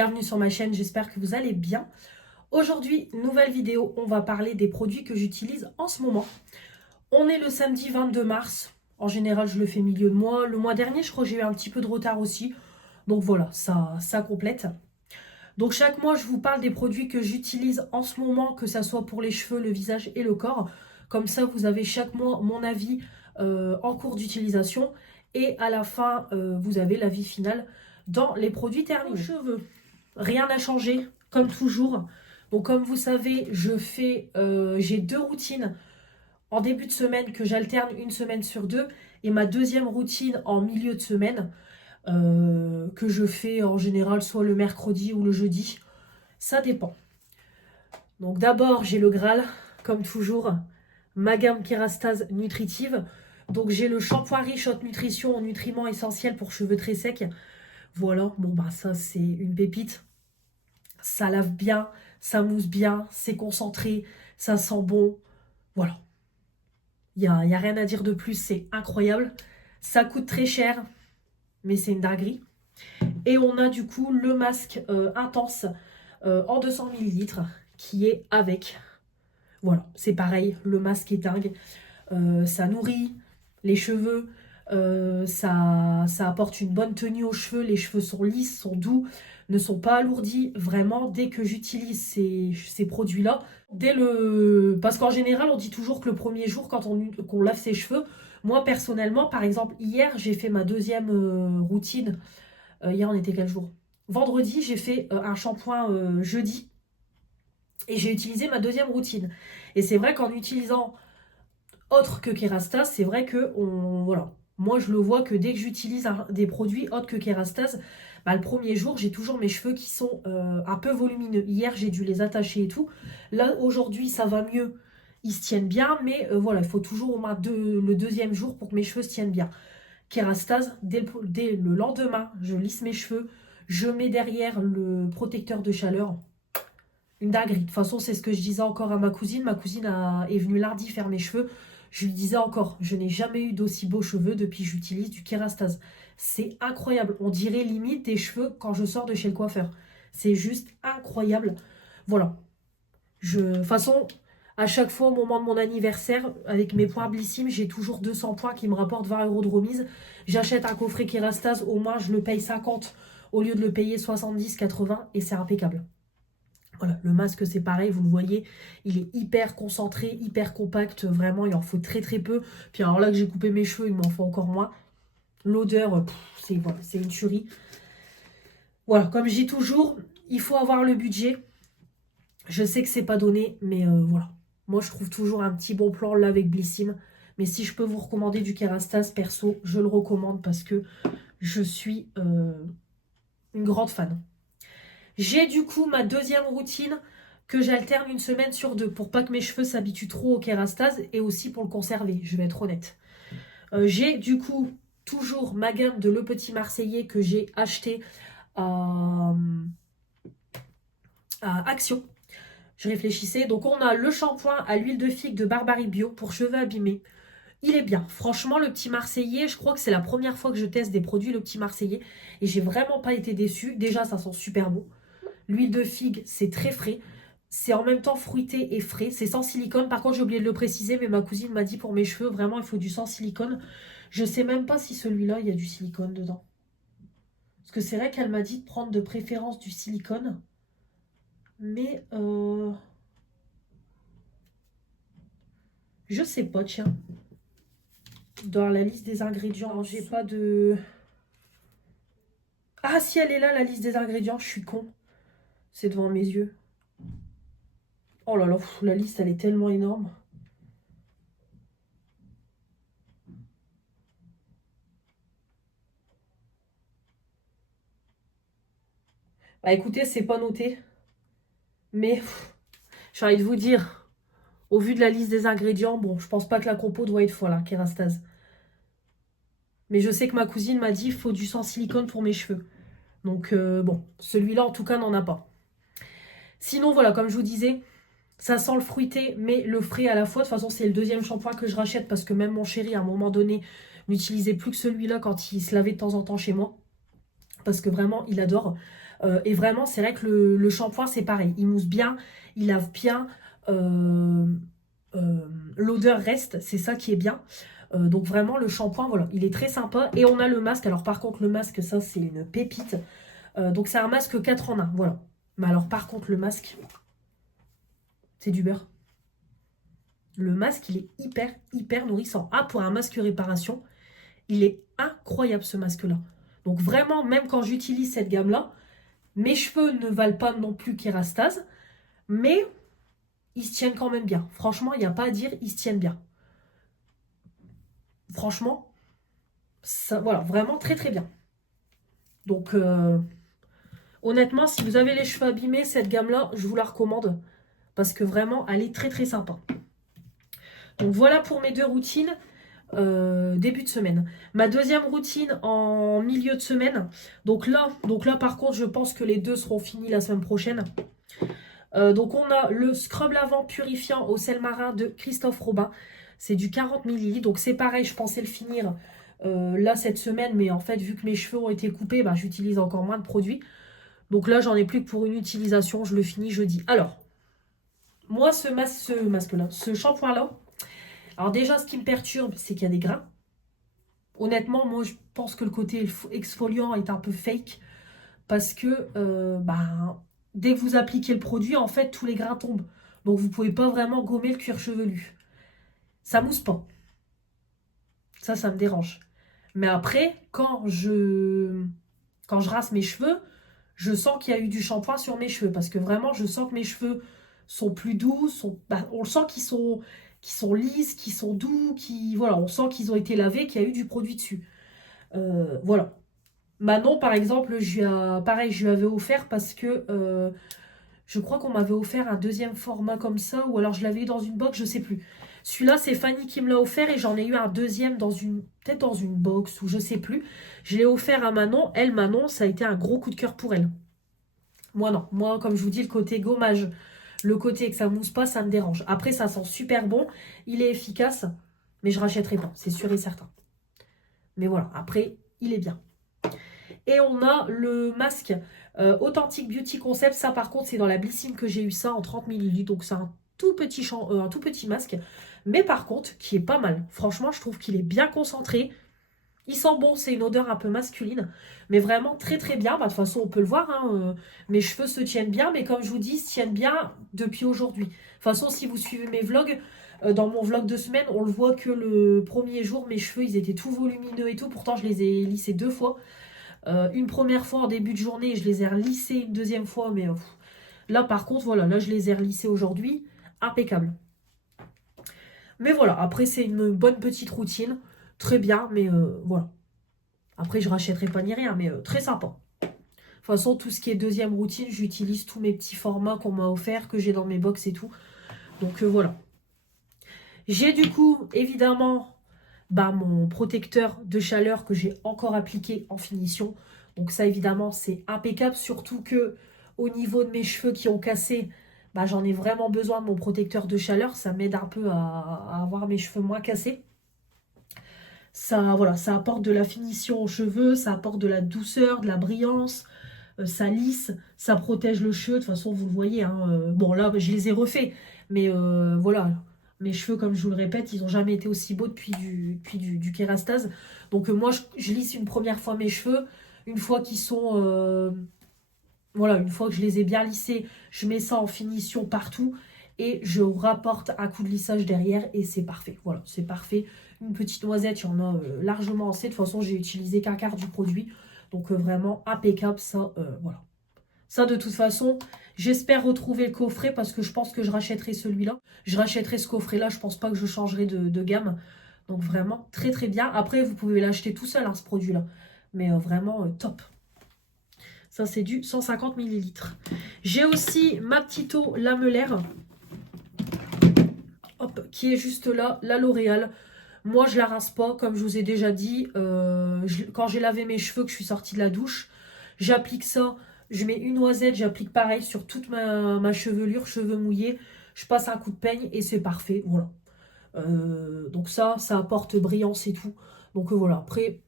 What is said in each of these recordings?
bienvenue sur ma chaîne, j'espère que vous allez bien. Aujourd'hui, nouvelle vidéo, on va parler des produits que j'utilise en ce moment. On est le samedi 22 mars, en général je le fais milieu de mois. Le mois dernier, je crois que j'ai eu un petit peu de retard aussi. Donc voilà, ça complète. Donc chaque mois, je vous parle des produits que j'utilise en ce moment, que ça soit pour les cheveux, le visage et le corps. Comme ça, vous avez chaque mois mon avis en cours d'utilisation. Et à la fin, vous avez l'avis final dans les produits terminés. Cheveux, rien n'a changé, comme toujours. Donc comme vous savez, j'ai deux routines en début de semaine que j'alterne une semaine sur deux. Et ma deuxième routine en milieu de semaine que je fais en général soit le mercredi ou le jeudi. Ça dépend. Donc d'abord, j'ai le Graal, comme toujours, ma gamme Kérastase nutritive. Donc j'ai le shampoing riche haute nutrition en nutriments essentiels pour cheveux très secs. Voilà, bon bah ça c'est une pépite. Ça lave bien, ça mousse bien, c'est concentré, ça sent bon. Voilà. Il y a rien à dire de plus, c'est incroyable. Ça coûte très cher, mais c'est une dinguerie. Et on a du coup le masque intense en 200 ml qui est avec. Voilà, c'est pareil, le masque est dingue. Ça nourrit les cheveux, ça apporte une bonne tenue aux cheveux. Les cheveux sont lisses, sont doux, ne sont pas alourdis. Vraiment, dès que j'utilise ces produits-là, parce qu'en général, on dit toujours que le premier jour, quand qu'on lave ses cheveux, moi personnellement, par exemple, hier, j'ai fait ma deuxième routine. Hier, on était quel jour? Vendredi, j'ai fait un shampoing jeudi. Et j'ai utilisé ma deuxième routine. Et c'est vrai qu'en utilisant autre que Kérastase, c'est vrai que voilà. Moi, je le vois que dès que j'utilise des produits autres que Kérastase, bah, le premier jour, j'ai toujours mes cheveux qui sont un peu volumineux. Hier, j'ai dû les attacher et tout. Là, aujourd'hui, ça va mieux. Ils se tiennent bien, mais voilà, il faut toujours au moins le deuxième jour pour que mes cheveux se tiennent bien. Kérastase, dès le lendemain, je lisse mes cheveux. Je mets derrière le protecteur de chaleur. Une dinguerie. De toute façon, c'est ce que je disais encore à ma cousine. Ma cousine est venue lundi faire mes cheveux. Je lui disais encore, je n'ai jamais eu d'aussi beaux cheveux depuis que j'utilise du Kérastase. C'est incroyable. On dirait limite des cheveux quand je sors de chez le coiffeur. C'est juste incroyable. Voilà. De toute façon, à chaque fois au moment de mon anniversaire, avec mes points Blissim, j'ai toujours 200 points qui me rapportent 20 € de remise. J'achète un coffret Kérastase, au moins je le paye 50 au lieu de le payer 70, 80 et c'est impeccable. Voilà, le masque c'est pareil, vous le voyez, il est hyper concentré, hyper compact, vraiment il en faut très très peu. Puis alors là que j'ai coupé mes cheveux, il m'en faut encore moins. L'odeur, c'est une tuerie. Voilà, comme je dis toujours, il faut avoir le budget. Je sais que c'est pas donné, mais voilà. Moi je trouve toujours un petit bon plan là avec Blissim. Mais si je peux vous recommander du Kérastase, perso, je le recommande parce que je suis une grande fan. J'ai du coup ma deuxième routine que j'alterne une semaine sur deux pour pas que mes cheveux s'habituent trop au Kérastase et aussi pour le conserver, je vais être honnête. J'ai du coup toujours ma gamme de Le Petit Marseillais que j'ai acheté à Action. Je réfléchissais. Donc on a le shampoing à l'huile de figue de Barbarie Bio pour cheveux abîmés. Il est bien. Franchement, le Petit Marseillais, je crois que c'est la première fois que je teste des produits Le Petit Marseillais et j'ai vraiment pas été déçue. Déjà, ça sent super bon. L'huile de figue, c'est très frais. C'est en même temps fruité et frais. C'est sans silicone. Par contre, j'ai oublié de le préciser, mais ma cousine m'a dit pour mes cheveux, vraiment, il faut du sans silicone. Je sais même pas si celui-là, il y a du silicone dedans. Parce que c'est vrai qu'elle m'a dit de prendre de préférence du silicone. Mais je sais pas, tiens. Dans la liste des ingrédients, j'ai pas de... Ah, si elle est là, la liste des ingrédients, je suis con. C'est devant mes yeux. Oh là là, la liste, elle est tellement énorme. Bah écoutez, c'est pas noté. Mais j'ai envie de vous dire, au vu de la liste des ingrédients, bon, je pense pas que la compo doit être folle, hein, Kérastase. Mais je sais que ma cousine m'a dit, il faut du sans silicone pour mes cheveux. Donc bon, celui-là en tout cas n'en a pas. Sinon voilà, comme je vous disais, ça sent le fruité, mais le frais à la fois. De toute façon, c'est le deuxième shampoing que je rachète parce que même mon chéri, à un moment donné, n'utilisait plus que celui-là quand il se lavait de temps en temps chez moi. parce que vraiment, il adore. Et vraiment, c'est vrai que le shampoing, c'est pareil. Il mousse bien, il lave bien, euh, l'odeur reste, c'est ça qui est bien. Donc vraiment, le shampoing, voilà, il est très sympa. Et on a le masque. Alors par contre, le masque, ça, c'est une pépite. Donc c'est un masque 4 en 1, voilà. Mais alors par contre, le masque, c'est du beurre. Le masque, il est hyper nourrissant. Ah, pour un masque réparation, il est incroyable ce masque-là. Donc vraiment, même quand j'utilise cette gamme-là, mes cheveux ne valent pas non plus Kérastase, mais ils se tiennent quand même bien. Franchement, il n'y a pas à dire, ils se tiennent bien. Franchement, ça, voilà, vraiment très bien. Donc, honnêtement, si vous avez les cheveux abîmés, cette gamme-là, je vous la recommande. Parce que vraiment, elle est très sympa. Donc voilà pour mes deux routines début de semaine. Ma deuxième routine en milieu de semaine. Donc là, par contre, je pense que les deux seront finis la semaine prochaine. Donc on a le scrub lavant purifiant au sel marin de Christophe Robin. C'est du 40 ml. Donc c'est pareil, je pensais le finir là cette semaine. Mais en fait, vu que mes cheveux ont été coupés, bah, j'utilise encore moins de produits. Donc là, j'en ai plus que pour une utilisation. Je le finis jeudi. Alors, moi, ce masque-là, ce shampoing-là. Alors déjà, ce qui me perturbe, c'est qu'il y a des grains. Honnêtement, moi, je pense que le côté exfoliant est un peu fake. Parce que bah, dès que vous appliquez le produit, en fait, tous les grains tombent. Donc, vous ne pouvez pas vraiment gommer le cuir chevelu. Ça mousse pas. Ça me dérange. Mais après, quand je rase mes cheveux, je sens qu'il y a eu du shampoing sur mes cheveux. Parce que vraiment, je sens que mes cheveux sont plus doux. Bah, on le sent qu'ils sont lisses, qu'ils sont doux. Voilà, on sent qu'ils ont été lavés, qu'il y a eu du produit dessus. Voilà. Manon, par exemple, pareil, je lui avais offert parce que je crois qu'on m'avait offert un deuxième format comme ça, ou alors je l'avais eu dans une box, je sais plus. Celui-là, c'est Fanny qui me l'a offert et j'en ai eu un deuxième peut-être dans une box ou je sais plus. Je l'ai offert à Manon. Elle, Manon, ça a été un gros coup de cœur pour elle. Moi, non. Moi, comme je vous dis, le côté gommage, le côté que ça mousse pas, ça me dérange. Après, ça sent super bon. Il est efficace, mais je rachèterai pas, c'est sûr et certain. Mais voilà, après, il est bien. Et on a le masque Authentic Beauty Concept. Ça, par contre, c'est dans la Blycine que j'ai eu ça en 30 ml. Donc, c'est un tout petit masque. Mais par contre, qui est pas mal. Franchement, je trouve qu'il est bien concentré. Il sent bon, c'est une odeur un peu masculine. Mais vraiment très bien. Bah, de toute façon, on peut le voir. Hein, mes cheveux se tiennent bien. Mais comme je vous dis, ils se tiennent bien depuis aujourd'hui. De toute façon, si vous suivez mes vlogs, dans mon vlog de semaine, on le voit que le premier jour, mes cheveux, ils étaient tout volumineux et tout. Pourtant, je les ai lissés 2 fois. Une première fois en début de journée, je les ai relissés une deuxième fois, mais là par contre, voilà, là je les ai relissés aujourd'hui, impeccable. Mais voilà, après c'est une bonne petite routine, très bien, mais voilà. Après je rachèterai pas ni rien, mais très sympa. De toute façon, tout ce qui est deuxième routine, j'utilise tous mes petits formats qu'on m'a offert, que j'ai dans mes box et tout. Donc voilà. J'ai du coup, évidemment, bah, mon protecteur de chaleur que j'ai encore appliqué en finition. Donc ça, évidemment, c'est impeccable. Surtout que au niveau de mes cheveux qui ont cassé, bah, j'en ai vraiment besoin de mon protecteur de chaleur. Ça m'aide un peu à avoir mes cheveux moins cassés. Ça, voilà, ça apporte de la finition aux cheveux, ça apporte de la douceur, de la brillance. Ça lisse, ça protège le cheveu. De toute façon, vous le voyez. Hein, bon, là, je les ai refaits. Mais voilà, mes cheveux, comme je vous le répète, ils n'ont jamais été aussi beaux depuis du Kérastase. Donc moi, je lisse une première fois mes cheveux. Une fois qu'ils sont... voilà, une fois que je les ai bien lissés, je mets ça en finition partout. Et je rapporte un coup de lissage derrière. Et c'est parfait. Voilà, c'est parfait. Une petite noisette, il y en a largement assez. De toute façon, j'ai utilisé qu'un quart du produit. Donc vraiment impeccable, ça, voilà. Ça, de toute façon, j'espère retrouver le coffret parce que je pense que je rachèterai celui-là. Je rachèterai ce coffret-là, je pense pas que je changerai de gamme. Donc vraiment, très bien. Après, vous pouvez l'acheter tout seul, hein, ce produit-là. Mais vraiment, top. Ça, c'est du 150 ml. J'ai aussi ma petite eau lamellaire. Hop, qui est juste là, la L'Oréal. Moi, je la rince pas, comme je vous ai déjà dit. Quand j'ai lavé mes cheveux, que je suis sortie de la douche, j'applique ça. Je mets une noisette, j'applique pareil sur toute ma chevelure, cheveux mouillés. Je passe un coup de peigne et c'est parfait. Voilà. Donc ça apporte brillance et tout. Donc voilà. Après,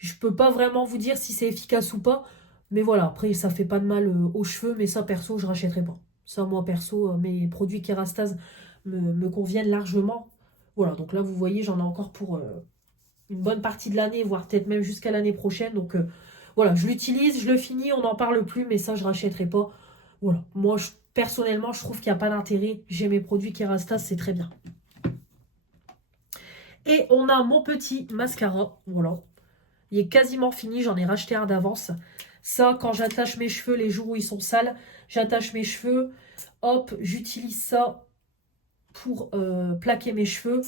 Je peux pas vraiment vous dire si c'est efficace ou pas. Mais voilà, après, ça fait pas de mal aux cheveux. Mais ça, perso, je rachèterai pas. Ça, moi, perso, mes produits Kerastase me conviennent largement. Voilà, donc là, vous voyez, j'en ai encore pour une bonne partie de l'année, voire peut-être même jusqu'à l'année prochaine. Donc voilà, je l'utilise, je le finis, on n'en parle plus. Mais ça, je rachèterai pas. Voilà, moi, personnellement, je trouve qu'il n'y a pas d'intérêt. J'ai mes produits Kerastase, c'est très bien. Et on a mon petit mascara, voilà. Il est quasiment fini, j'en ai racheté un d'avance. Ça, quand j'attache mes cheveux, les jours où ils sont sales, j'attache mes cheveux. Hop, j'utilise ça pour plaquer mes cheveux.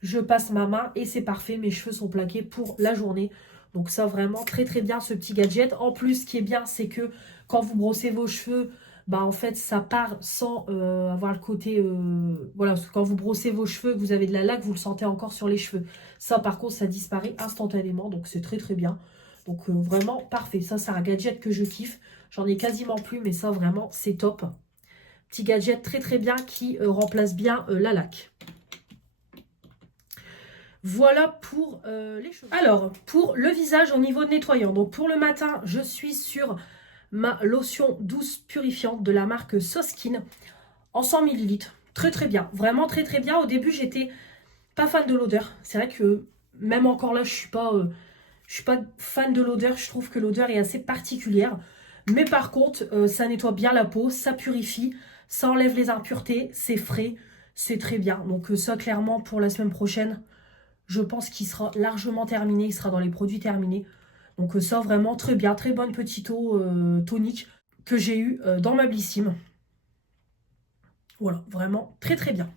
Je passe ma main et c'est parfait, mes cheveux sont plaqués pour la journée. Donc ça, vraiment, très très bien ce petit gadget. En plus, ce qui est bien, c'est que quand vous brossez vos cheveux, bah en fait, ça part sans avoir le côté... voilà, parce que quand vous brossez vos cheveux, que vous avez de la laque, vous le sentez encore sur les cheveux. Ça, par contre, ça disparaît instantanément, donc c'est très très bien. Donc vraiment parfait. Ça, c'est un gadget que je kiffe. J'en ai quasiment plus, mais ça, vraiment, c'est top. Petit gadget très très bien qui remplace bien la laque. Voilà pour les cheveux. Alors, pour le visage au niveau de nettoyant. Donc, pour le matin, je suis sur ma lotion douce purifiante de la marque Soskin en 100 ml. Très, très bien. Vraiment très, très bien. Au début, j'étais pas fan de l'odeur. C'est vrai que même encore là, je suis pas fan de l'odeur. Je trouve que l'odeur est assez particulière. Mais par contre, ça nettoie bien la peau, ça purifie, ça enlève les impuretés, c'est frais, c'est très bien. Donc ça, clairement, pour la semaine prochaine, je pense qu'il sera largement terminé, il sera dans les produits terminés. Donc ça, vraiment très bien, très bonne petite eau tonique que j'ai eue dans ma Blissim. Voilà, vraiment très très bien.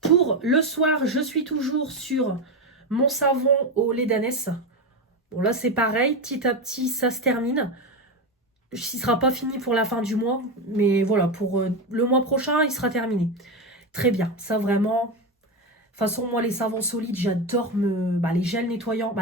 Pour le soir, je suis toujours sur mon savon au lait d'ânesse. Bon là, c'est pareil, petit à petit, ça se termine. Il ne sera pas fini pour la fin du mois, mais voilà, pour le mois prochain, il sera terminé. Très bien, ça vraiment... De toute façon, moi, les savons solides, j'adore les gels nettoyants,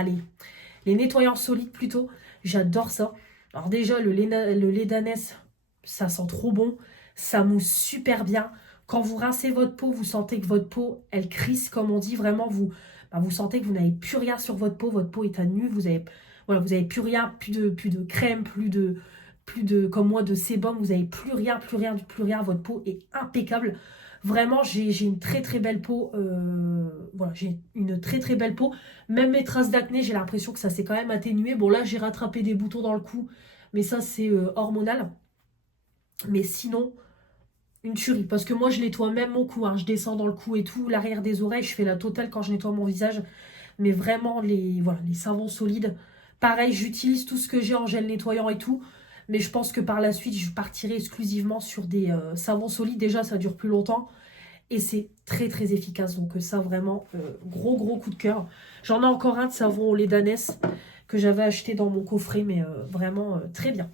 les nettoyants solides plutôt, j'adore ça. Alors déjà, le lait d'ânesse, ça sent trop bon, ça mousse super bien. Quand vous rincez votre peau, vous sentez que votre peau, elle crisse, comme on dit, vraiment, vous sentez que vous n'avez plus rien sur votre peau est à nu, vous avez plus rien, plus de crème, plus de, comme moi, de sébum, vous n'avez plus rien, votre peau est impeccable. Vraiment, j'ai une très très belle peau, voilà, j'ai une très très belle peau. Même mes traces d'acné, j'ai l'impression que ça s'est quand même atténué. Bon là, j'ai rattrapé des boutons dans le cou, mais ça c'est hormonal. Mais sinon, une tuerie, parce que moi je nettoie même mon cou, hein. Je descends dans le cou et tout, l'arrière des oreilles, je fais la totale quand je nettoie mon visage. Mais vraiment, voilà, les savons solides, pareil, j'utilise tout ce que j'ai en gel nettoyant et tout. Mais je pense que par la suite, je partirai exclusivement sur des savons solides. Déjà, ça dure plus longtemps. Et c'est très très efficace. Donc ça, vraiment, gros gros coup de cœur. J'en ai encore un de savon au lait d'ânesse que j'avais acheté dans mon coffret. Mais vraiment, très bien.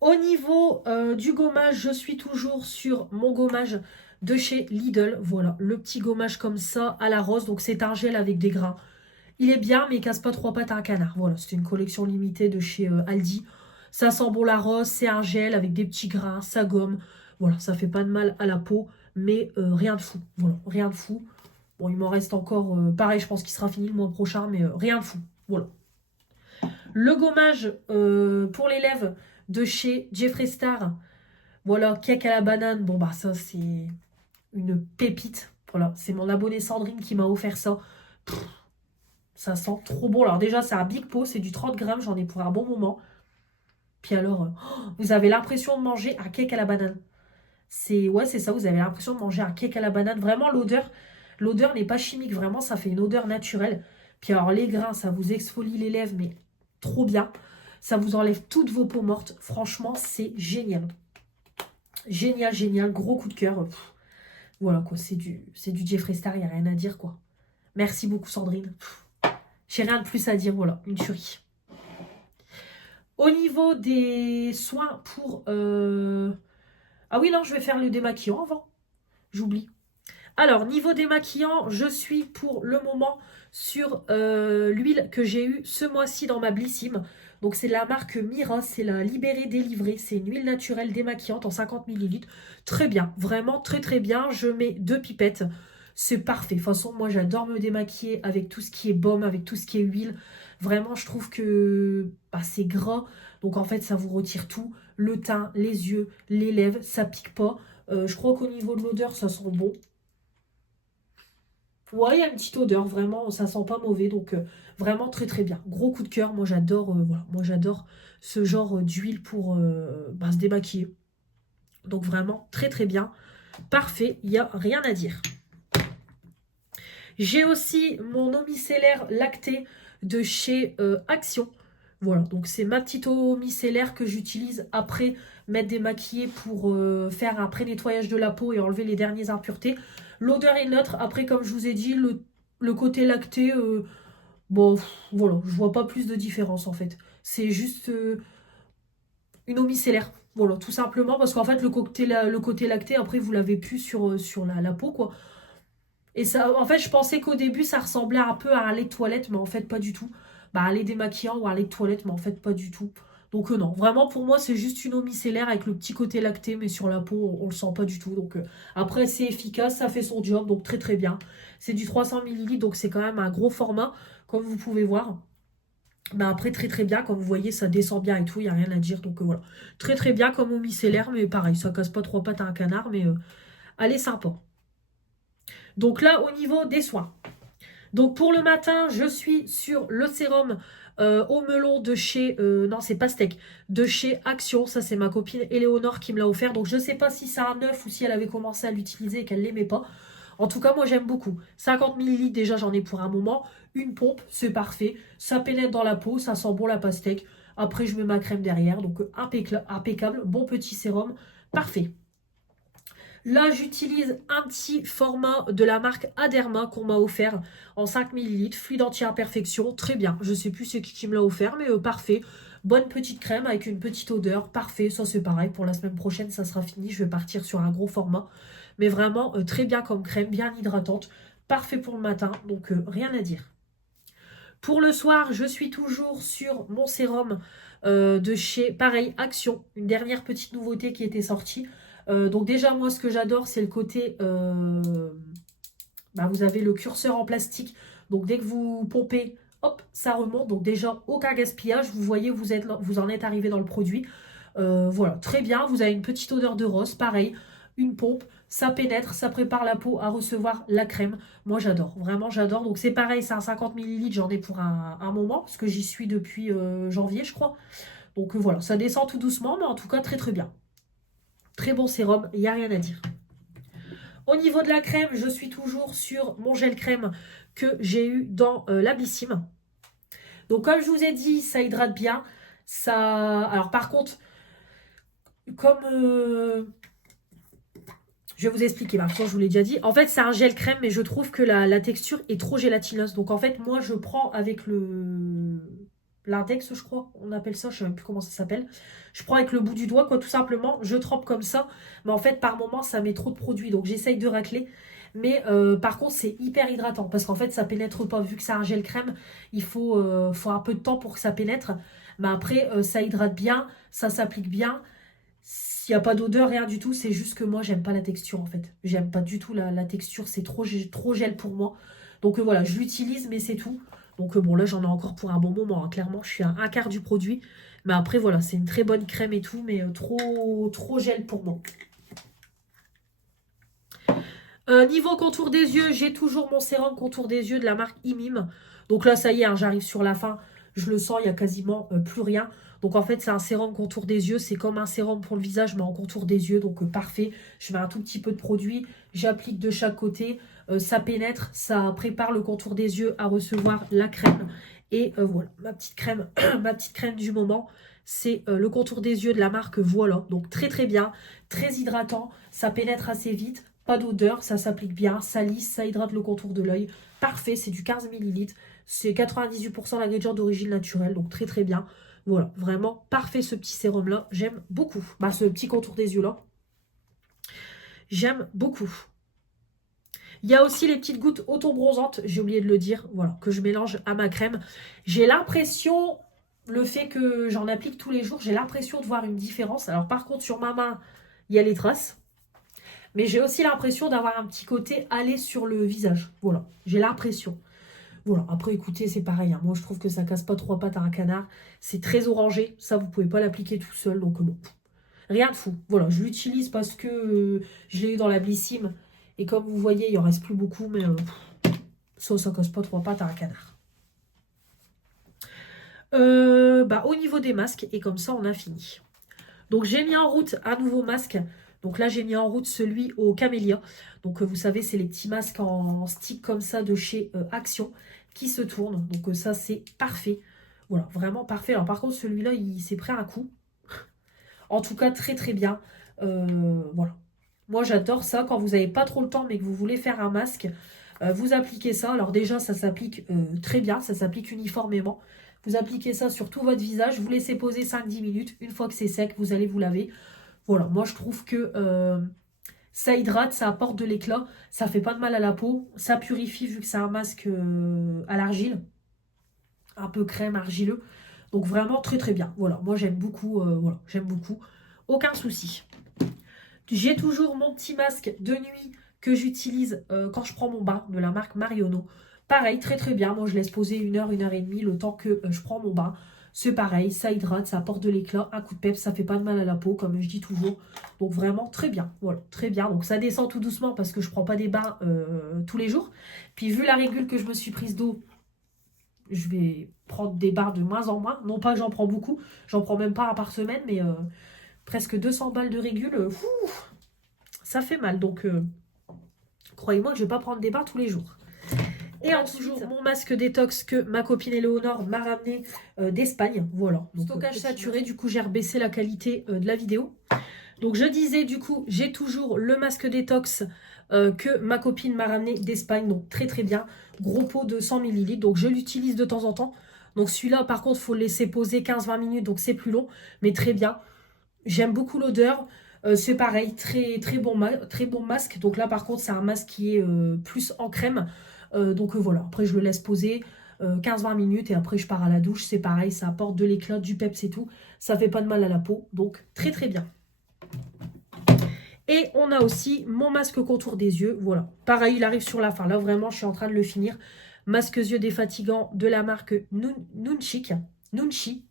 Au niveau du gommage, je suis toujours sur mon gommage de chez Lidl. Voilà, le petit gommage comme ça à la rose. Donc c'est un gel avec des grains. Il est bien, mais il casse pas trois pattes à un canard. Voilà, c'est une collection limitée de chez Aldi. Ça sent bon la rose, c'est un gel avec des petits grains, ça gomme. Voilà, ça fait pas de mal à la peau, mais rien de fou. Voilà, rien de fou. Bon, il m'en reste encore, pareil, je pense qu'il sera fini le mois prochain, mais rien de fou. Voilà. Le gommage pour les lèvres de chez Jeffree Star. Voilà, cake à la banane. Bon, bah ça, c'est une pépite. Voilà, c'est mon abonnée Sandrine qui m'a offert ça. Pff, ça sent trop bon. Alors déjà, c'est un big pot, c'est du 30 grammes. J'en ai pour un bon moment. Puis alors, vous avez l'impression de manger un cake à la banane. Ouais, c'est ça, vous avez l'impression de manger un cake à la banane. Vraiment, l'odeur n'est pas chimique. Vraiment, ça fait une odeur naturelle. Puis alors, les grains, ça vous exfolie les lèvres, mais trop bien. Ça vous enlève toutes vos peaux mortes. Franchement, c'est génial. Génial, génial. Gros coup de cœur. Pff, voilà, quoi. C'est du Jeffree Star, il n'y a rien à dire, quoi. Merci beaucoup, Sandrine. J'ai rien de plus à dire, voilà. Une tuerie. Au niveau des soins pour... Ah oui, non, je vais faire le démaquillant avant. J'oublie. Alors, niveau démaquillant, je suis pour le moment sur l'huile que j'ai eue ce mois-ci dans ma Blissim. Donc, c'est la marque Mira, c'est la Libérée Délivrée. C'est une huile naturelle démaquillante en 50 ml. Très bien, vraiment très très bien. Je mets 2 pipettes. c'est parfait. De toute façon, moi, j'adore me démaquiller avec tout ce qui est baume, avec tout ce qui est huile. Vraiment, je trouve que bah, c'est gras. Donc, en fait, ça vous retire tout. Le teint, les yeux, les lèvres, ça pique pas. Je crois qu'au niveau de l'odeur, ça sent bon. Ouais, il y a une petite odeur, vraiment, ça sent pas mauvais, donc vraiment très très bien. Gros coup de cœur, moi j'adore voilà, moi j'adore ce genre d'huile pour bah, se démaquiller. Donc vraiment très très bien, parfait, il n'y a rien à dire. J'ai aussi mon eau micellaire lactée de chez Action. Voilà, donc c'est ma petite eau micellaire que j'utilise après m'être démaquillée pour faire un pré-nettoyage de la peau et enlever les dernières impuretés. L'odeur est neutre. Après, comme je vous ai dit, le côté lacté, bon, voilà, je vois pas plus de différence en fait. C'est juste une eau micellaire. Voilà, tout simplement parce qu'en fait, le côté lacté, après, vous l'avez plus sur la peau, quoi. Et ça, en fait, je pensais qu'au début, ça ressemblait un peu à un lait de toilette, mais en fait, pas du tout. Bah, un lait démaquillant ou un lait de toilette, mais en fait, pas du tout. Donc, non, vraiment, pour moi, c'est juste une eau micellaire avec le petit côté lacté, mais sur la peau, on le sent pas du tout. Donc, après, c'est efficace, ça fait son job, donc très, très bien. C'est du 300 millilitres, donc c'est quand même un gros format, comme vous pouvez voir. Mais après, très, très bien. Comme vous voyez, ça descend bien et tout, il n'y a rien à dire. Donc, voilà. Très, très bien comme eau micellaire, mais pareil, ça casse pas trois pattes à un canard, mais elle est sympa. Donc là, au niveau des soins. Donc pour le matin, je suis sur le sérum au melon de chez... non, c'est Pastèque. De chez Action. Ça, c'est ma copine Éléonore qui me l'a offert. Donc je ne sais pas si c'est un neuf ou si elle avait commencé à l'utiliser et qu'elle ne l'aimait pas. En tout cas, moi, j'aime beaucoup. 50 millilitres, déjà, j'en ai pour un moment. Une pompe, c'est parfait. Ça pénètre dans la peau, ça sent bon la pastèque. Après, je mets ma crème derrière. Donc impeccable. Bon petit sérum. Parfait. Là, j'utilise un petit format de la marque Aderma qu'on m'a offert en 5 millilitres. Fluide anti-imperfection, très bien. Je sais plus c'est qui me l'a offert, mais parfait. Bonne petite crème avec une petite odeur, parfait. Ça, c'est pareil. Pour la semaine prochaine, ça sera fini. Je vais partir sur un gros format. Mais vraiment, très bien comme crème, bien hydratante. Parfait pour le matin, donc rien à dire. Pour le soir, je suis toujours sur mon sérum de chez, pareil, Action. Une dernière petite nouveauté qui était sortie. Donc déjà, moi, ce que j'adore, c'est le côté... bah, vous avez le curseur en plastique. Donc dès que vous pompez, hop, ça remonte. Donc déjà, aucun gaspillage. Vous voyez, vous en êtes arrivé dans le produit. Voilà, très bien. Vous avez une petite odeur de rose. Pareil, une pompe. Ça pénètre, ça prépare la peau à recevoir la crème. Moi, j'adore. Vraiment, j'adore. Donc c'est pareil, c'est un 50 millilitres. J'en ai pour un moment. Parce que j'y suis depuis janvier, je crois. Donc voilà, ça descend tout doucement. Mais en tout cas, très très bien. Très bon sérum, il n'y a rien à dire. Au niveau de la crème, je suis toujours sur mon gel crème que j'ai eu dans l'Ablissime. Donc comme je vous ai dit, ça hydrate bien. Ça... Alors par contre, comme... je vais vous expliquer, de toute façon je vous l'ai déjà dit. En fait, c'est un gel crème, mais je trouve que la texture est trop gélatineuse. Donc en fait, moi je prends avec l'index, je crois, on appelle ça, je ne sais même plus comment ça s'appelle. Je prends avec le bout du doigt, quoi, tout simplement. Je trempe comme ça. Mais en fait, par moment, ça met trop de produits. Donc j'essaye de racler. Mais par contre, c'est hyper hydratant. Parce qu'en fait, ça pénètre pas. Vu que c'est un gel crème, il faut un peu de temps pour que ça pénètre. Mais après, ça hydrate bien. Ça s'applique bien. S'il n'y a pas d'odeur, rien du tout, c'est juste que moi, j'aime pas la texture en fait. J'aime pas du tout la texture, c'est trop gel pour moi. Donc voilà, je l'utilise, mais c'est tout. Donc bon, là, j'en ai encore pour un bon moment, hein. Clairement, je suis à un quart du produit. Mais après, voilà, c'est une très bonne crème et tout, mais trop gel pour moi. Niveau contour des yeux, j'ai toujours mon sérum contour des yeux de la marque Imim. Donc là, ça y est, hein, j'arrive sur la fin. Je le sens, il n'y a quasiment plus rien. Donc en fait, c'est un sérum contour des yeux. C'est comme un sérum pour le visage, mais en contour des yeux. Donc parfait. Je mets un tout petit peu de produit. J'applique de chaque côté. Ça pénètre. Ça prépare le contour des yeux à recevoir la crème. Et voilà, ma petite crème, ma petite crème du moment. C'est le contour des yeux de la marque Voilà. Donc très très bien. Très hydratant. Ça pénètre assez vite. Pas d'odeur, ça s'applique bien, ça lisse, ça hydrate le contour de l'œil. Parfait, c'est du 15 millilitres. C'est 98% d'ingrédients d'origine naturelle, donc très très bien. Voilà, vraiment parfait ce petit sérum-là. J'aime beaucoup. Bah, ce petit contour des yeux-là. J'aime beaucoup. Il y a aussi les petites gouttes auto-bronzantes, j'ai oublié de le dire, voilà, que je mélange à ma crème. J'ai l'impression, le fait que j'en applique tous les jours, j'ai l'impression de voir une différence. Alors par contre, sur ma main, il y a les traces. Mais j'ai aussi l'impression d'avoir un petit côté allé sur le visage. Voilà, j'ai l'impression. Voilà, après écoutez, c'est pareil, hein. Moi je trouve que ça casse pas trois pattes à un canard. C'est très orangé, ça vous pouvez pas l'appliquer tout seul, donc bon, rien de fou. Voilà, je l'utilise parce que je l'ai eu dans la Blissim. Et comme vous voyez, il en reste plus beaucoup, mais ça casse pas trois pattes à un canard. Au niveau des masques, et comme ça on a fini. Donc j'ai mis en route un nouveau masque. Donc là j'ai mis en route celui au camélia. Donc vous savez c'est les petits masques en stick comme ça de chez Action qui se tournent. Donc ça c'est parfait. Voilà, vraiment parfait. Alors par contre celui-là il s'est pris un coup. En tout cas très très bien. Voilà. Moi j'adore ça quand vous n'avez pas trop le temps mais que vous voulez faire un masque. Vous appliquez ça. Alors déjà ça s'applique très bien. Ça s'applique uniformément. Vous appliquez ça sur tout votre visage, vous laissez poser 5-10 minutes. Une fois que c'est sec, vous allez vous laver. Voilà, moi je trouve que ça hydrate, ça apporte de l'éclat, ça fait pas de mal à la peau, ça purifie vu que c'est un masque à l'argile, un peu crème argileux. Donc vraiment très très bien. Voilà, moi j'aime beaucoup, voilà, j'aime beaucoup. Aucun souci. J'ai toujours mon petit masque de nuit que j'utilise quand je prends mon bain de la marque Marionneau. Pareil, très très bien. Moi, je laisse poser 1 heure et demie le temps que je prends mon bain. C'est pareil, ça hydrate, ça apporte de l'éclat, un coup de peps, ça fait pas de mal à la peau, comme je dis toujours. Donc vraiment, très bien. Voilà, très bien. Donc ça descend tout doucement parce que je prends pas des bains tous les jours. Puis vu la régule que je me suis prise d'eau, je vais prendre des bains de moins en moins. Non pas que j'en prends beaucoup, j'en prends même pas un par semaine, mais presque 200 balles de régule, ça fait mal. Donc croyez-moi que je vais pas prendre des bains tous les jours. Et ensuite, toujours mon masque détox que ma copine Éléonore m'a ramené d'Espagne. Voilà. Donc, stockage saturé, du coup j'ai rebaissé la qualité de la vidéo. Donc je disais du coup, j'ai toujours le masque détox que ma copine m'a ramené d'Espagne. Donc très très bien. Gros pot de 100 ml. Donc je l'utilise de temps en temps. Donc celui-là par contre, il faut le laisser poser 15-20 minutes. Donc c'est plus long. Mais très bien. J'aime beaucoup l'odeur. C'est pareil, très bon masque. Donc là par contre, c'est un masque qui est plus en crème. Donc voilà, après je le laisse poser 15-20 minutes et après je pars à la douche. C'est pareil, ça apporte de l'éclat, du peps et tout. Ça fait pas de mal à la peau, donc très très bien. Et on a aussi mon masque contour des yeux. Voilà, pareil, il arrive sur la fin. Là vraiment, je suis en train de le finir. Masque yeux défatigant de la marque Nunchi.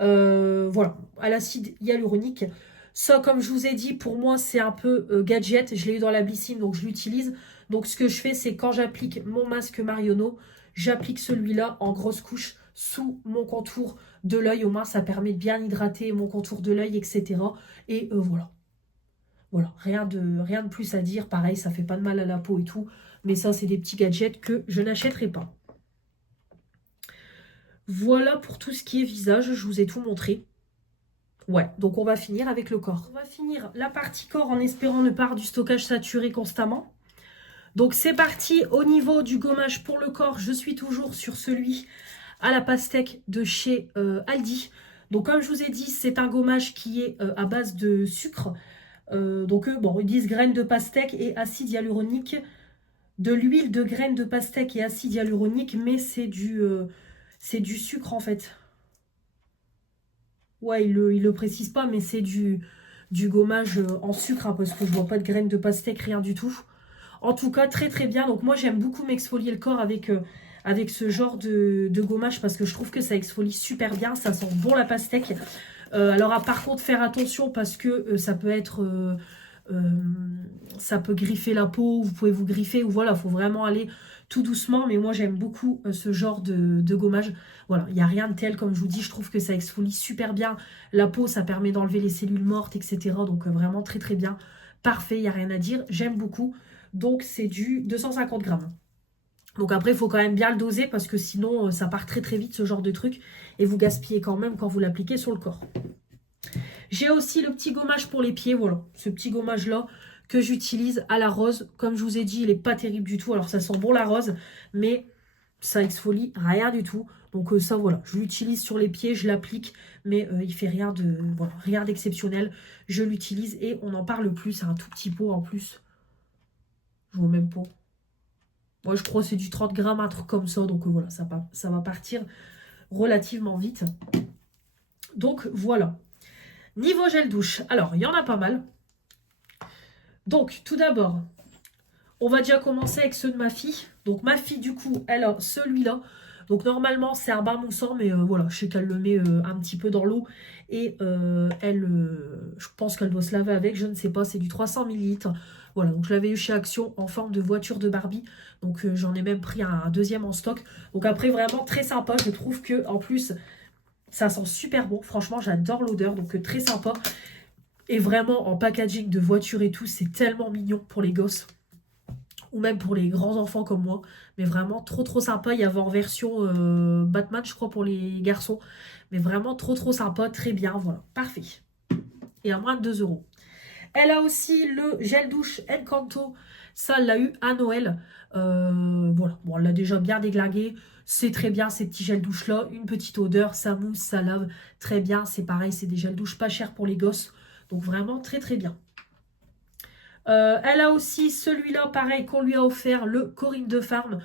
Voilà, à l'acide hyaluronique. Ça, comme je vous ai dit, pour moi, c'est un peu gadget. Je l'ai eu dans la Blissim, donc je l'utilise. Donc, ce que je fais, c'est quand j'applique mon masque Marionneau, j'applique celui-là en grosse couche sous mon contour de l'œil. Au moins, ça permet de bien hydrater mon contour de l'œil, etc. Et voilà. Voilà, rien de plus à dire. Pareil, ça fait pas de mal à la peau et tout. Mais ça, c'est des petits gadgets que je n'achèterai pas. Voilà pour tout ce qui est visage. Je vous ai tout montré. Ouais, donc on va finir avec le corps. On va finir la partie corps en espérant ne pas avoir du stockage saturé constamment. Donc c'est parti au niveau du gommage pour le corps. Je suis toujours sur celui à la pastèque de chez Aldi. Donc comme je vous ai dit, c'est un gommage qui est à base de sucre. Bon, ils disent graines de pastèque et acide hyaluronique. De l'huile de graines de pastèque et acide hyaluronique, mais c'est du sucre en fait. Ouais, il le précise pas, mais c'est du gommage en sucre, hein, parce que je vois pas de graines de pastèque, rien du tout. En tout cas, très très bien. Donc moi, j'aime beaucoup m'exfolier le corps avec ce genre de gommage, parce que je trouve que ça exfolie super bien. Ça sent bon la pastèque. Alors, par contre, faire attention, parce que ça peut être... ça peut griffer la peau, vous pouvez vous griffer, ou voilà, il faut vraiment aller tout doucement, mais moi j'aime beaucoup ce genre de gommage. Voilà, il n'y a rien de tel, comme je vous dis, je trouve que ça exfolie super bien la peau, ça permet d'enlever les cellules mortes, etc. Donc vraiment très très bien, parfait, il n'y a rien à dire, j'aime beaucoup. Donc c'est du 250 grammes. Donc après, il faut quand même bien le doser, parce que sinon ça part très très vite ce genre de truc, et vous gaspillez quand même quand vous l'appliquez sur le corps. J'ai aussi le petit gommage pour les pieds, voilà, ce petit gommage là que j'utilise à la rose. Comme je vous ai dit, il n'est pas terrible du tout. Alors ça sent bon la rose, mais ça exfolie rien du tout. Donc ça voilà, je l'utilise sur les pieds, je l'applique, mais il fait rien d'exceptionnel. Je l'utilise et on n'en parle plus, c'est un tout petit pot en plus. Je vois même pas. Moi je crois que c'est du 30 grammes, un truc comme ça, donc voilà, ça va partir relativement vite. Donc voilà. Niveau gel douche, alors il y en a pas mal. Donc, tout d'abord, on va déjà commencer avec ceux de ma fille. Donc, ma fille, du coup, elle a celui-là. Donc, normalement, c'est un bain moussant, mais voilà, je sais qu'elle le met un petit peu dans l'eau. Et je pense qu'elle doit se laver avec, je ne sais pas, c'est du 300 millilitres. Voilà, donc je l'avais eu chez Action en forme de voiture de Barbie. Donc, j'en ai même pris un deuxième en stock. Donc, après, vraiment très sympa. Je trouve que en plus, ça sent super bon. Franchement, j'adore l'odeur, donc très sympa. Et vraiment, en packaging de voiture et tout, c'est tellement mignon pour les gosses. Ou même pour les grands enfants comme moi. Mais vraiment trop trop sympa. Il y avait en version Batman, je crois, pour les garçons. Mais vraiment trop trop sympa, très bien, voilà, parfait. Et à moins de 2 euros. Elle a aussi le gel douche Encanto. Ça, elle l'a eu à Noël. Voilà, bon, elle l'a déjà bien déglingué. C'est très bien ces petits gels douche là. Une petite odeur, ça mousse, ça lave. Très bien, c'est pareil, c'est des gels douche pas chers pour les gosses. Donc vraiment très très bien. Elle a aussi celui-là, pareil, qu'on lui a offert, le Corinne de Farm,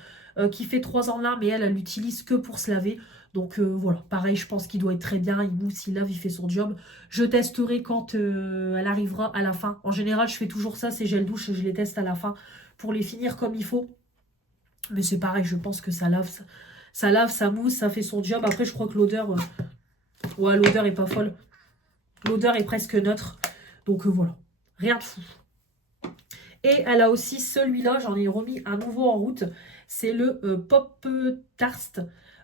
qui fait 3 ans là, mais elle l'utilise que pour se laver. Donc voilà, pareil, je pense qu'il doit être très bien. Il mousse, il lave, il fait son job. Je testerai quand elle arrivera à la fin. En général, je fais toujours ça, ces gels douche, je les teste à la fin pour les finir comme il faut. Mais c'est pareil, je pense que ça lave, ça lave, ça mousse, ça fait son job. Après, je crois que l'odeur, ouais, l'odeur est pas folle. L'odeur est presque neutre. Donc voilà, rien de fou. Et elle a aussi celui-là, j'en ai remis un nouveau en route. C'est le Pop Tart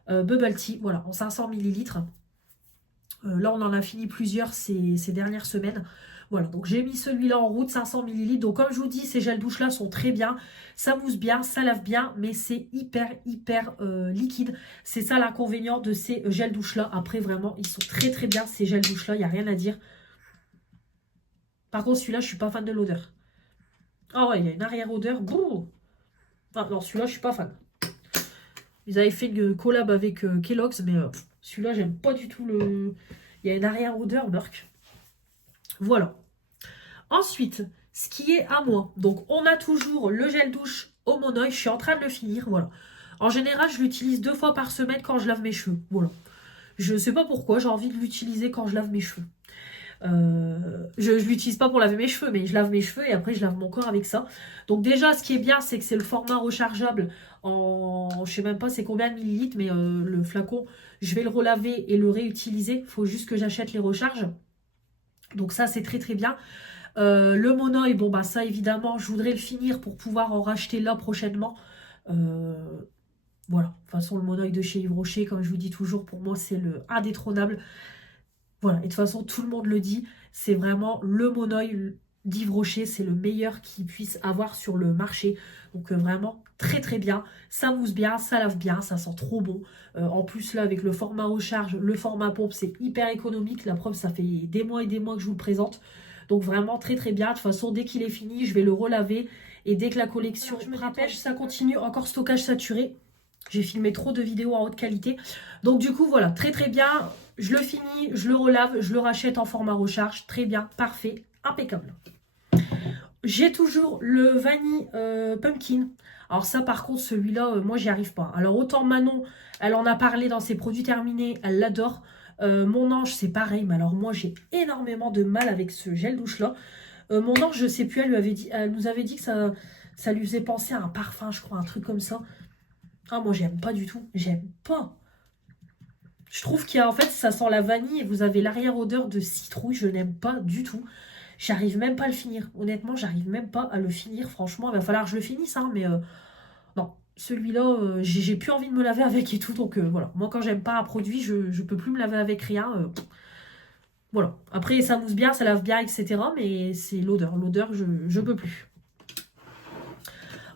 Bubble Tea, voilà, en 500 millilitres. Là, on en a fini plusieurs ces dernières semaines. Voilà, donc j'ai mis celui-là en route, 500 millilitres. Donc comme je vous dis, ces gels douche-là sont très bien. Ça mousse bien, ça lave bien, mais c'est hyper liquide. C'est ça l'inconvénient de ces gels douche-là. Après, vraiment, ils sont très très bien, ces gels douche-là, il n'y a rien à dire. Par contre, celui-là, je suis pas fan de l'odeur. Ah ouais, il y a une arrière-odeur. Bouh. Ah, non, celui-là, je suis pas fan. Ils avaient fait une collab avec Kellogg's, mais celui-là, j'aime pas du tout le... Il y a une arrière-odeur, Burk. Voilà. Ensuite, ce qui est à moi. Donc, on a toujours le gel douche au monoï. Je suis en train de le finir, voilà. En général, je l'utilise 2 fois par semaine quand je lave mes cheveux. Voilà. Je sais pas pourquoi, j'ai envie de l'utiliser quand je lave mes cheveux. Je l'utilise pas pour laver mes cheveux, mais je lave mes cheveux et après je lave mon corps avec ça. Donc déjà, ce qui est bien, c'est que c'est le format rechargeable en, je sais même pas c'est combien de millilitres, mais le flacon, je vais le relaver et le réutiliser. Il faut juste que j'achète les recharges. Donc ça, c'est très très bien. Le monoï, bon bah ça évidemment, je voudrais le finir pour pouvoir en racheter là prochainement. Voilà, de toute façon le monoï de chez Yves Rocher, comme je vous dis toujours, pour moi c'est le indétrônable. Voilà, et de toute façon, tout le monde le dit, c'est vraiment le monoï d'Yves Rocher, c'est le meilleur qu'il puisse avoir sur le marché. Donc vraiment, très très bien. Ça mousse bien, ça lave bien, ça sent trop bon. En plus là, avec le format recharge, le format pompe, c'est hyper économique. La preuve, ça fait des mois et des mois que je vous le présente. Donc vraiment, très très bien. De toute façon, dès qu'il est fini, je vais le relaver. Et dès que la collection... Alors, je me rappelle, ça continue, encore stockage saturé. J'ai filmé trop de vidéos en haute qualité. Donc du coup, voilà, très très bien. Je le finis, je le relave, je le rachète en format recharge. Très bien, parfait, impeccable. J'ai toujours le vanille pumpkin. Alors ça, par contre, celui-là, moi, j'y arrive pas. Alors autant Manon, elle en a parlé dans ses produits terminés, elle l'adore. Mon ange, c'est pareil. Mais alors moi, j'ai énormément de mal avec ce gel douche-là. Mon ange, je sais plus, elle nous avait dit que ça lui faisait penser à un parfum, je crois, un truc comme ça. Ah, moi, j'aime pas du tout. J'aime pas. Je trouve qu'il y a, en fait, ça sent la vanille et vous avez l'arrière-odeur de citrouille. Je n'aime pas du tout. J'arrive même pas à le finir. Honnêtement, j'arrive même pas à le finir. Franchement, il va falloir que je le finisse, hein, mais non. Celui-là, j'ai plus envie de me laver avec et tout. Donc, voilà. Moi, quand j'aime pas un produit, je peux plus me laver avec rien. Voilà. Après, ça mousse bien, ça lave bien, etc. Mais c'est l'odeur. L'odeur, je peux plus.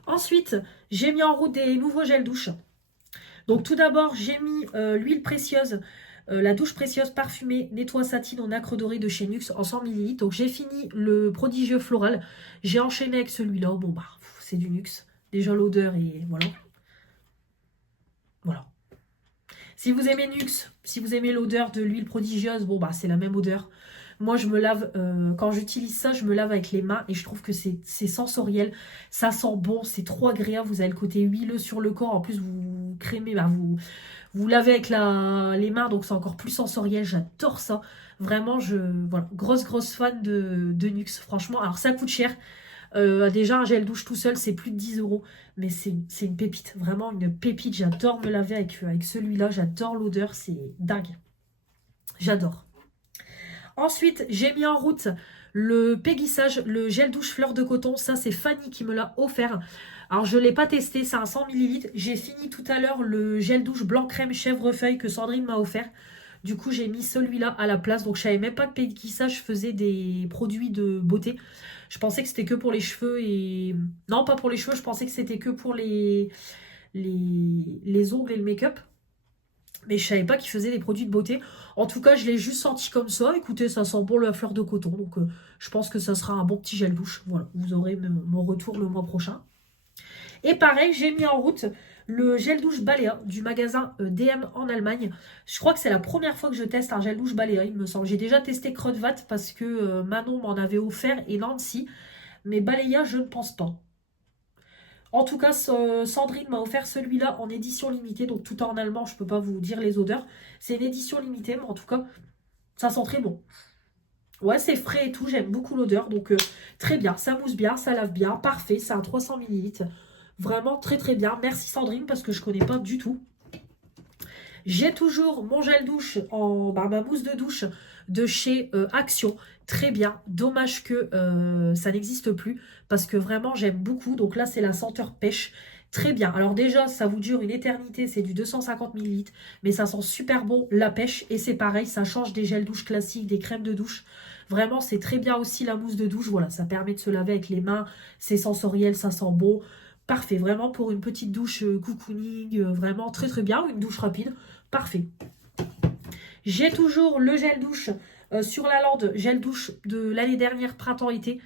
Ensuite, j'ai mis en route des nouveaux gels douche. Donc tout d'abord, j'ai mis l'huile précieuse, la douche précieuse parfumée nettoie satine en nacre doré de chez Nuxe en 100 ml. Donc j'ai fini le prodigieux floral. J'ai enchaîné avec celui-là. Bon bah, c'est du Nuxe. Déjà l'odeur et voilà. Voilà. Si vous aimez Nuxe, si vous aimez l'odeur de l'huile prodigieuse, bon bah c'est la même odeur. Moi, je me lave, quand j'utilise ça, je me lave avec les mains et je trouve que c'est sensoriel. Ça sent bon, c'est trop agréable. Vous avez le côté huileux sur le corps. En plus, vous crémez, bah, vous lavez avec les mains, donc c'est encore plus sensoriel. J'adore ça. Vraiment, voilà, grosse fan de Nuxe, franchement. Alors, ça coûte cher. Déjà, un gel douche tout seul, c'est plus de 10 euros. Mais c'est une pépite, vraiment une pépite. J'adore me laver avec celui-là. J'adore l'odeur, c'est dingue. J'adore. Ensuite, j'ai mis en route le Péguissage, le gel douche fleur de coton. Ça, c'est Fanny qui me l'a offert. Alors, je ne l'ai pas testé, c'est un 100 ml. J'ai fini tout à l'heure le gel douche blanc crème chèvrefeuille que Sandrine m'a offert. Du coup, j'ai mis celui-là à la place. Donc, je savais même pas que Péguissage faisait des produits de beauté. Je pensais que c'était que pour les cheveux et... Non, pas pour les cheveux, je pensais que c'était que pour les ongles et le make-up. Mais je savais pas qu'il faisait des produits de beauté. En tout cas, je l'ai juste senti comme ça. Écoutez, ça sent bon la fleur de coton. Donc, je pense que ça sera un bon petit gel douche. Voilà, vous aurez mon retour le mois prochain. Et pareil, j'ai mis en route le gel douche Balea du magasin DM en Allemagne. Je crois que c'est la première fois que je teste un gel douche Balea, il me semble. J'ai déjà testé Kruidvat parce que Manon m'en avait offert et Nancy. Mais Balea, je ne pense pas. En tout cas, Sandrine m'a offert celui-là en édition limitée. Donc tout en allemand, je ne peux pas vous dire les odeurs. C'est une édition limitée, mais en tout cas, ça sent très bon. Ouais, c'est frais et tout, j'aime beaucoup l'odeur. Donc très bien, ça mousse bien, ça lave bien. Parfait, c'est un 300 ml. Vraiment très très bien. Merci Sandrine parce que je ne connais pas du tout. J'ai toujours mon gel douche, ma mousse de douche de chez Action. Très bien. Dommage que ça n'existe plus parce que vraiment j'aime beaucoup. Donc là, c'est la senteur pêche. Très bien. Alors déjà, ça vous dure une éternité. C'est du 250 ml. Mais ça sent super bon la pêche. Et c'est pareil, ça change des gels douche classiques, des crèmes de douche. Vraiment, c'est très bien aussi la mousse de douche. Voilà, ça permet de se laver avec les mains. C'est sensoriel, ça sent bon. Parfait. Vraiment pour une petite douche cocooning. Vraiment très très bien. Une douche rapide. Parfait. J'ai toujours le gel douche sur la lande, gel douche de l'année dernière, printemps-été,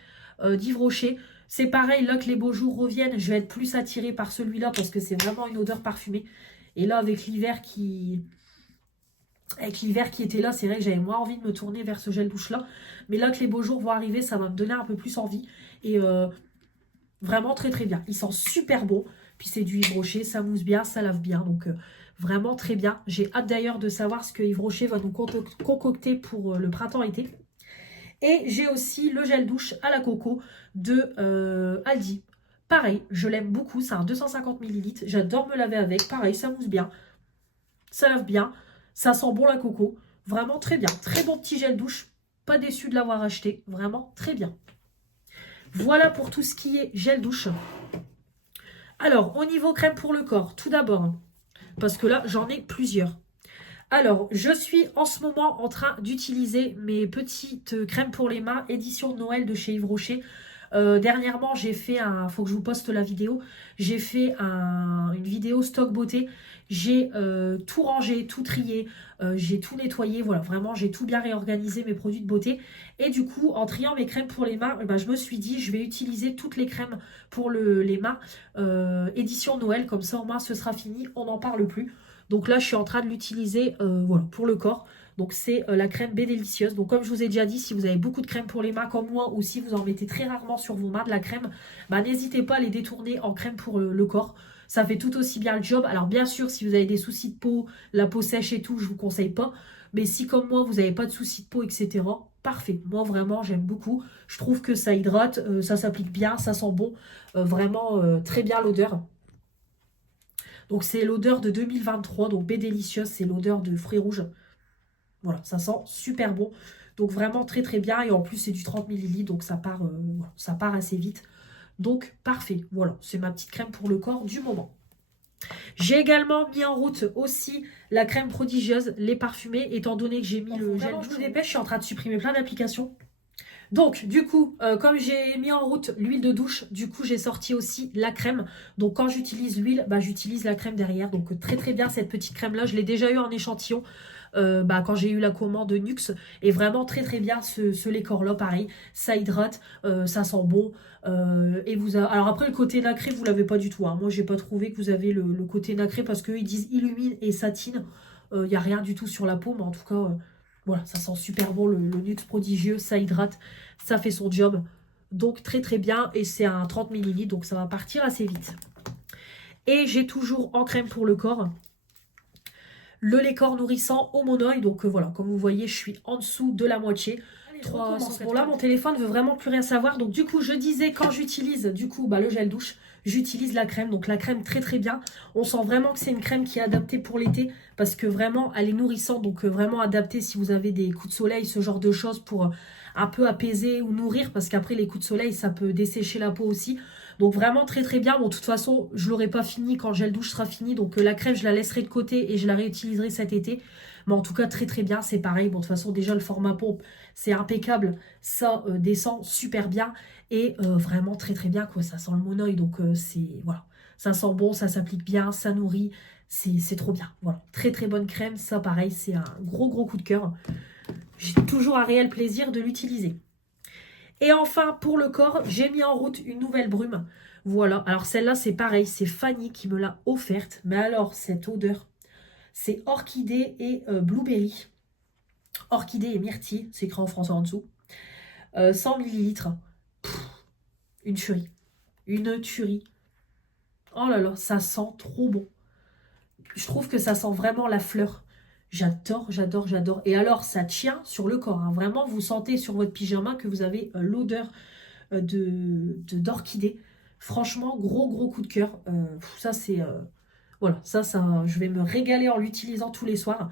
d'Yves Rocher. C'est pareil, là que les beaux jours reviennent, je vais être plus attirée par celui-là parce que c'est vraiment une odeur parfumée. Et là, avec l'hiver qui était là, c'est vrai que j'avais moins envie de me tourner vers ce gel douche-là. Mais là que les beaux jours vont arriver, ça va me donner un peu plus envie. Et vraiment très très bien. Il sent super bon. Puis c'est du Yves Rocher, ça mousse bien, ça lave bien. Donc vraiment très bien. J'ai hâte d'ailleurs de savoir ce que Yves Rocher va nous concocter pour le printemps-été. Et j'ai aussi le gel douche à la coco de Aldi. Pareil, je l'aime beaucoup. C'est un 250 ml. J'adore me laver avec. Pareil, ça mousse bien. Ça lave bien. Ça sent bon la coco. Vraiment très bien. Très bon petit gel douche. Pas déçu de l'avoir acheté. Vraiment très bien. Voilà pour tout ce qui est gel douche. Alors, au niveau crème pour le corps, tout d'abord, parce que là, j'en ai plusieurs. Alors, je suis en ce moment en train d'utiliser mes petites crèmes pour les mains, édition Noël de chez Yves Rocher. Dernièrement, j'ai fait un... Faut que je vous poste la vidéo. J'ai fait une vidéo stock beauté. J'ai tout rangé, tout trié. J'ai tout nettoyé. Voilà, vraiment, j'ai tout bien réorganisé mes produits de beauté. Et du coup, en triant mes crèmes pour les mains, je me suis dit, je vais utiliser toutes les crèmes pour les mains. Édition Noël, comme ça, au moins, ce sera fini. On n'en parle plus. Donc là, je suis en train de l'utiliser voilà, pour le corps. Donc c'est la crème B Délicieuse. Donc comme je vous ai déjà dit, si vous avez beaucoup de crème pour les mains comme moi, ou si vous en mettez très rarement sur vos mains de la crème, n'hésitez pas à les détourner en crème pour le corps. Ça fait tout aussi bien le job. Alors bien sûr, si vous avez des soucis de peau, la peau sèche et tout, je vous conseille pas. Mais si comme moi, vous n'avez pas de soucis de peau, etc., parfait. Moi vraiment, j'aime beaucoup. Je trouve que ça hydrate, ça s'applique bien, ça sent bon. Vraiment très bien l'odeur. Donc c'est l'odeur de 2023, donc B Délicieuse, c'est l'odeur de fruits rouges. Voilà, ça sent super bon. Donc vraiment très très bien. Et en plus c'est du 30 ml, donc ça part assez vite. Donc parfait, voilà, c'est ma petite crème pour le corps du moment. J'ai également mis en route aussi la crème prodigieuse, les parfumés, étant donné que j'ai mis le gel. Je vous dépêche, je suis en train de supprimer plein d'applications. Donc, du coup, comme j'ai mis en route l'huile de douche, du coup, j'ai sorti aussi la crème. Donc, quand j'utilise l'huile, j'utilise la crème derrière. Donc, très très bien cette petite crème-là. Je l'ai déjà eu en échantillon quand j'ai eu la commande de Nux. Et vraiment très très bien ce lait-corps-là, pareil. Ça hydrate, ça sent bon. Alors après, le côté nacré, vous l'avez pas du tout. Hein. Moi, j'ai pas trouvé que vous avez le côté nacré parce qu'eux, ils disent illumine et satine. Il n'y a rien du tout sur la peau, mais en tout cas... voilà, ça sent super bon, le Nux prodigieux, ça hydrate, ça fait son job. Donc très très bien, et c'est un 30 ml, donc ça va partir assez vite. Et j'ai toujours en crème pour le corps, le lait corps nourrissant au monoï. Donc voilà, comme vous voyez, je suis en dessous de la moitié. 300. Bon là mon téléphone veut vraiment plus rien savoir. Donc du coup je disais quand j'utilise le gel douche, j'utilise la crème. Donc la crème très très bien. On sent vraiment que c'est une crème qui est adaptée pour l'été. Parce que vraiment elle est nourrissante. Donc vraiment adaptée si vous avez des coups de soleil, ce genre de choses pour un peu apaiser ou nourrir. Parce qu'après les coups de soleil ça peut dessécher la peau aussi. Donc vraiment très très bien. Bon de toute façon je l'aurai pas fini quand le gel douche sera fini. Donc la crème je la laisserai de côté et je la réutiliserai cet été. Mais en tout cas très très bien, c'est pareil. Bon de toute façon déjà le format pompe c'est impeccable. Ça descend super bien. Et vraiment très très bien quoi. Ça sent le monoeil donc c'est voilà. Ça sent bon, ça s'applique bien, ça nourrit. C'est trop bien. Voilà. Très très bonne crème. Ça pareil c'est un gros gros coup de cœur. J'ai toujours un réel plaisir de l'utiliser. Et enfin, pour le corps, j'ai mis en route une nouvelle brume. Voilà, alors celle-là, c'est pareil, c'est Fanny qui me l'a offerte. Mais alors, cette odeur, c'est orchidée et blueberry. Orchidée et myrtille, c'est écrit en français en dessous. 100 millilitres. Une tuerie. Une tuerie. Oh là là, ça sent trop bon. Je trouve que ça sent vraiment la fleur. J'adore, j'adore, j'adore. Et alors, ça tient sur le corps. Hein. Vraiment, vous sentez sur votre pyjama que vous avez l'odeur d'orchidée. Franchement, gros, gros coup de cœur. Ça, c'est... voilà, ça, je vais me régaler en l'utilisant tous les soirs.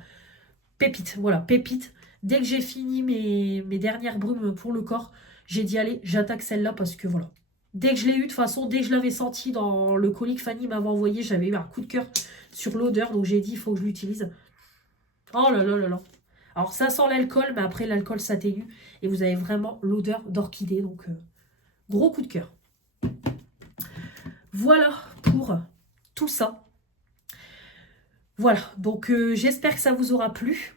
Pépite, voilà, pépite. Dès que j'ai fini mes dernières brumes pour le corps, j'ai dit, allez, j'attaque celle-là parce que voilà. Dès que je l'ai eu, de toute façon, dès que je l'avais senti dans le colis que Fanny m'avait envoyé, j'avais eu un coup de cœur sur l'odeur. Donc j'ai dit, il faut que je l'utilise. Oh là là là là. Alors ça sent l'alcool, mais après l'alcool s'atténue. Et vous avez vraiment l'odeur d'orchidée. Donc gros coup de cœur. Voilà pour tout ça. Voilà, donc j'espère que ça vous aura plu.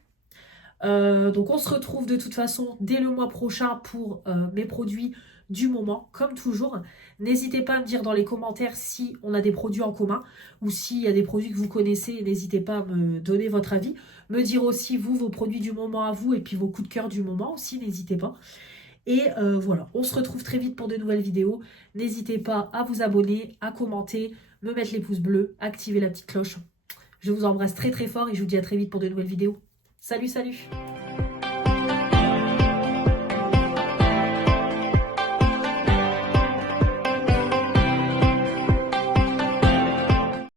Donc on se retrouve de toute façon dès le mois prochain pour mes produits du moment, comme toujours. N'hésitez pas à me dire dans les commentaires si on a des produits en commun ou s'il y a des produits que vous connaissez. N'hésitez pas à me donner votre avis. Me dire aussi vous, vos produits du moment à vous et puis vos coups de cœur du moment aussi, n'hésitez pas. Et voilà, on se retrouve très vite pour de nouvelles vidéos. N'hésitez pas à vous abonner, à commenter, me mettre les pouces bleus, activer la petite cloche. Je vous embrasse très très fort et je vous dis à très vite pour de nouvelles vidéos. Salut, salut!